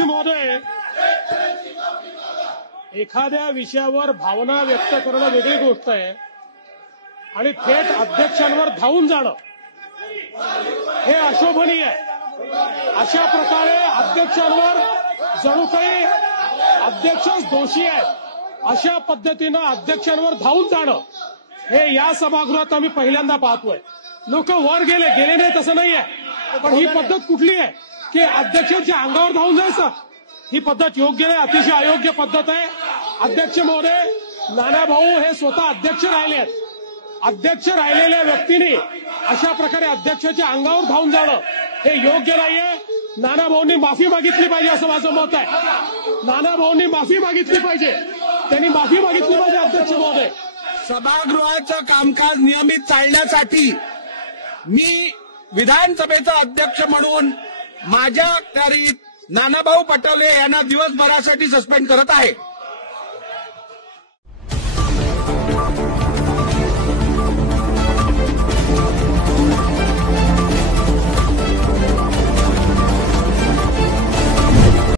अध्यक्ष महोदय, एखाद्या विषयावर भावना व्यक्त करणं वेगळी गोष्ट आहे आणि थेट अध्यक्षांवर धावून जाणं हे अशोभनीय आहे। अशा प्रकारे अध्यक्षांवर जणू काही अध्यक्षच दोषी आहेत अशा पद्धतीनं अध्यक्षांवर धावून जाणं हे या सभागृहात आम्ही पहिल्यांदा पाहतोय। लोक वर गेले नाही तसं नाहीये, पण ही पद्धत कुठली आहे की अध्यक्षांच्या अंगावर धावून जायचं? ही पद्धत योग्य नाही, अतिशय अयोग्य पद्धत आहे। अध्यक्ष महोदय, नानाभाऊ हे स्वतः अध्यक्ष राहिले आहेत। अध्यक्ष राहिलेल्या व्यक्तीने अशा प्रकारे अध्यक्षाच्या अंगावर धावून जाणं हे योग्य नाहीये। नानाभाऊंनी माफी मागितली पाहिजे असं माझं मत आहे। नानाभाऊंनी माफी मागितली पाहिजे, त्यांनी माफी मागितली पाहिजे अध्यक्ष महोदय। सभागृहाचं कामकाज नियमित चालण्यासाठी मी विधानसभेचा अध्यक्ष म्हणून माझ्या अखत्यारीत नानाभाऊ पटोले यांना दिवसभरासाठी सस्पेंड करत आहे।